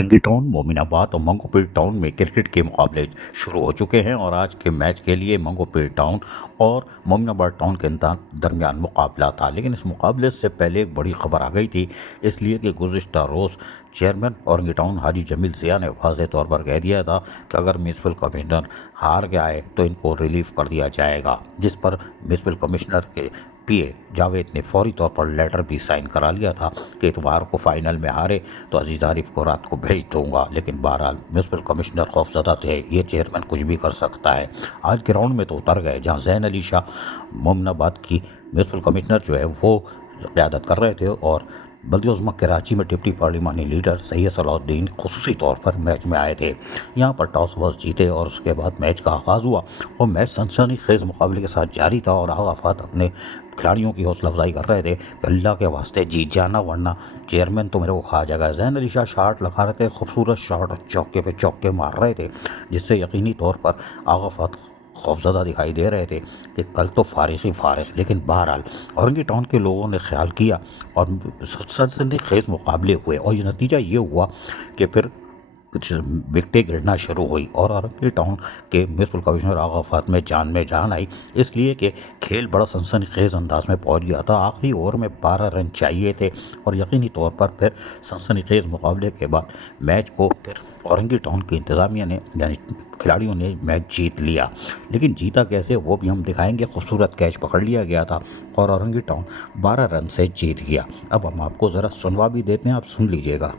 रंगी टाउन, मोमिनाबाद और मंगोपीर टाउन में क्रिकेट के मुकाबले शुरू हो चुके हैं और आज के मैच के लिए मंगोपीर टाउन और मोमिनाबाद टाउन के दरमियान मुकाबला था। लेकिन इस मुकाबले से पहले एक बड़ी खबर आ गई थी, इसलिए कि गुज़िश्ता रोज़ चेयरमैन औरंगी टाउन हाजी जमील ज़िया ने वाज़ेह तौर पर कह दिया था कि अगर म्यूनसिपल कमिश्नर हार गया है तो इनको रिलीफ कर दिया जाएगा, जिस पर म्यूनसिपल कमिश्नर के पीए जावेद ने फौरी तौर पर लेटर भी साइन करा लिया था कि इतवार को फाइनल में हारे तो अजीज़ आरिफ को रात को भेज दूंगा। लेकिन बहरहाल म्यूनसिपल कमिश्नर खौफजदा थे, ये चेयरमैन कुछ भी कर सकता है। आज ग्राउंड में तो उतर गए जहां ज़ैन अली शाह मोमिनाबाद की म्यूनसिपल कमिश्नर जो है वो क़यादत कर रहे थे और बल्दिया उज़्मा कराची में डिप्टी पार्लिमानी लीडर सैयद सलाउद्दीन खुसूसी तौर पर मैच में आए थे। यहाँ पर टॉस वॉस जीते और उसके बाद मैच का आगाज़ हुआ और मैच सनसनीखेज़ मुकाबले के साथ जारी था और आगा फहद अपने खिलाड़ियों की हौसला अफजाई कर रहे थे कि अल्लाह के वास्ते जीत जाना वरना चेयरमैन तो मेरे को खा जाएगा। ज़ैन अली शाह शॉट लगा रहे थे, खूबसूरत शॉट, चौके पे चौके मार रहे थे, जिससे यकीनी तौर पर आगा फहद खौफजदा दिखाई दे रहे थे कि कल तो फारिग ही फारिग। लेकिन बहरहाल औरंगी टाउन के लोगों ने ख्याल किया और सनसनीखेज़ मुकाबले हुए और ये नतीजा ये हुआ कि फिर कुछ विकटें गिरना शुरू हुई और औरंगी टाउन के म्यूनसिपल कमिश्नर आगा फहद में जान आई, इसलिए कि खेल बड़ा सनसनीखेज़ अंदाज में पहुंच गया था। आखिरी ओवर में 12 रन चाहिए थे और यकीनी तौर पर फिर सनसनीखेज़ मुकाबले के बाद मैच को फिर औरंगी टाउन की इंतज़ामिया ने यानी खिलाड़ियों ने मैच जीत लिया। लेकिन जीता कैसे वो भी हम दिखाएंगे। खूबसूरत कैच पकड़ लिया गया था और औरंगी टाउन 12 रन से जीत गया। अब हम आपको ज़रा सुनवा भी देते हैं, आप सुन लीजिएगा।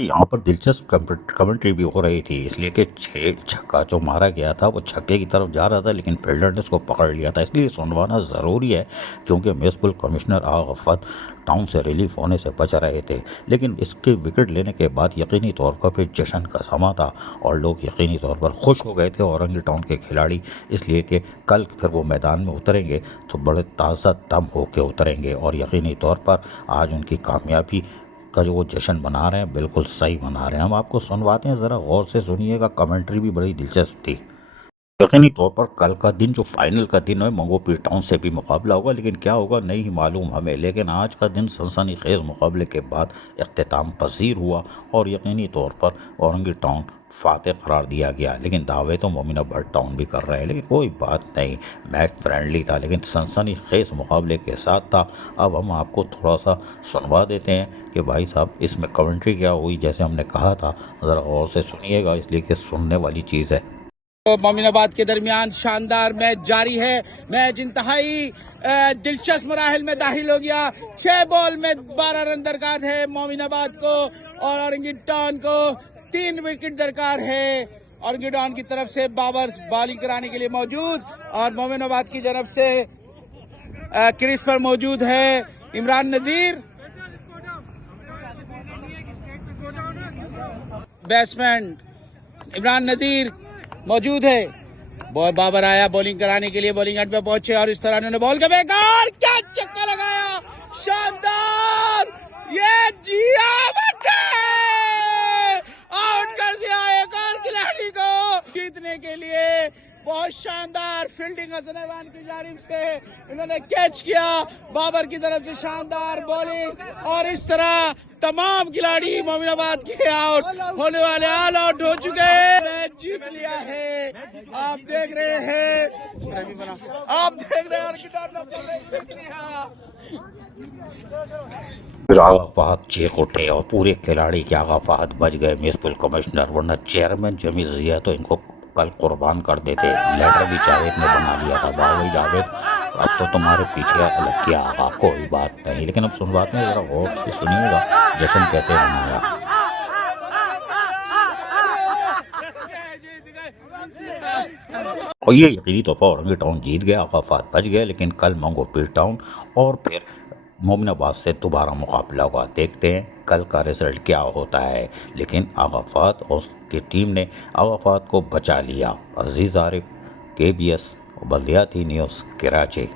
यहाँ पर दिलचस्प कमेंट्री भी हो रही थी, इसलिए कि 6 छक्का जो मारा गया था वो छक्के की तरफ जा रहा था लेकिन फील्डर ने उसको पकड़ लिया था, इसलिए सुनवाना ज़रूरी है क्योंकि म्यूनसिपल कमिश्नर आगा फहद टाउन से रिलीफ होने से बच रहे थे। लेकिन इसके विकेट लेने के बाद यकीनी तौर पर फिर जश्न का समा था और लोग यकीनी तौर पर खुश हो गए थे औरंगी टाउन के खिलाड़ी, इसलिए कि कल फिर वो मैदान में उतरेंगे तो बड़े ताज़ा दम होकर उतरेंगे और यकीनी तौर पर आज उनकी कामयाबी का जो वो जश्न मना रहे हैं बिल्कुल सही मना रहे हैं। हम आपको सुनवाते हैं, ज़रा गौर से सुनिएगा, कमेंट्री भी बड़ी दिलचस्प थी। यकीनी तौर पर कल का दिन जो फाइनल का दिन है मंगोपीर टाउन से भी मुकाबला होगा, लेकिन क्या होगा नहीं ही मालूम हमें। लेकिन आज का दिन सनसनीखेज़ मुकाबले के बाद इख्तिताम पजीर हुआ और यकीनी तौर पर औरंगी टाउन फातेह करार दिया गया। लेकिन दावे तो मोमिनाबाद टाउन भी कर रहे हैं, लेकिन कोई बात नहीं, मैच फ्रेंडली था लेकिन सनसनीखेज़ मुकाबले के साथ था। अब हम आपको थोड़ा सा सुनवा देते हैं कि भाई साहब इसमें कमेंट्री क्या हुई। जैसे हमने कहा था ज़रा गौर से सुनिएगा, इसलिए कि सुनने वाली चीज़ है। मोमिनाबाद के दरमियान शानदार मैच जारी है। मैच इंतहाई दिलचस्प मराहल में दाखिल हो गया। 6 बॉल में 12 रन दरकार है मोमिनाबाद को और औरंगी टाउन को 3 विकेट दरकार है। औरंगी टाउन की तरफ से बाबर बॉलिंग कराने के लिए मौजूद और मोमिनाबाद की तरफ से क्रीज पर मौजूद है इमरान नजीर। बैट्समैन इमरान नजीर मौजूद है। बॉल बाबर आया बॉलिंग कराने के लिए, बॉलिंग एंड पे पहुंचे और इस तरह उन्होंने बॉल का बेकार क्या चक्का लगाया, शानदार, ये जिया आउट कर दिया एक और खिलाड़ी को जीतने के लिए। बहुत शानदार फील्डिंग हसन अहमान की जानिब से इन्होंने कैच किया, बाबर की तरफ से शानदार बॉलिंग और इस तरह तमाम खिलाड़ी मोमिनाबाद के आउट होने वाले ऑल आउट हो चुके हैं। मैच जीत लिया है, आप देख रहे हैं, आप देख रहे हैं फिर आगा फहद चीख उठे और पूरे खिलाड़ी के आगा फहद बच गए म्यूनसिपल कमिश्नर, वरना चेयरमैन जमील ज़िया तो इनको कल कुर्बान कर देते। लेटर भी जावेद ने बना लिया था, भाई जावेद अब तो तुम्हारे पीछे लग गया आगा, कोई बात नहीं। लेकिन अब सुनवाते हैं, ज़रा गौर से सुनिएगा जश्न कैसे मनाया। और ये यकीनी तौर पर औरंगी टाउन जीत गया, आगा फहद बच गए। लेकिन कल मंगोपीर टाउन और फिर मोमिनाबाद से दोबारा मुकाबला होगा, देखते हैं कल का रिजल्ट क्या होता है। लेकिन आगा फहद और उसकी टीम ने आगा फहद को बचा लिया। अजीज़ आरिफ, KBS, बल्दियाती न्यूज़, कराची।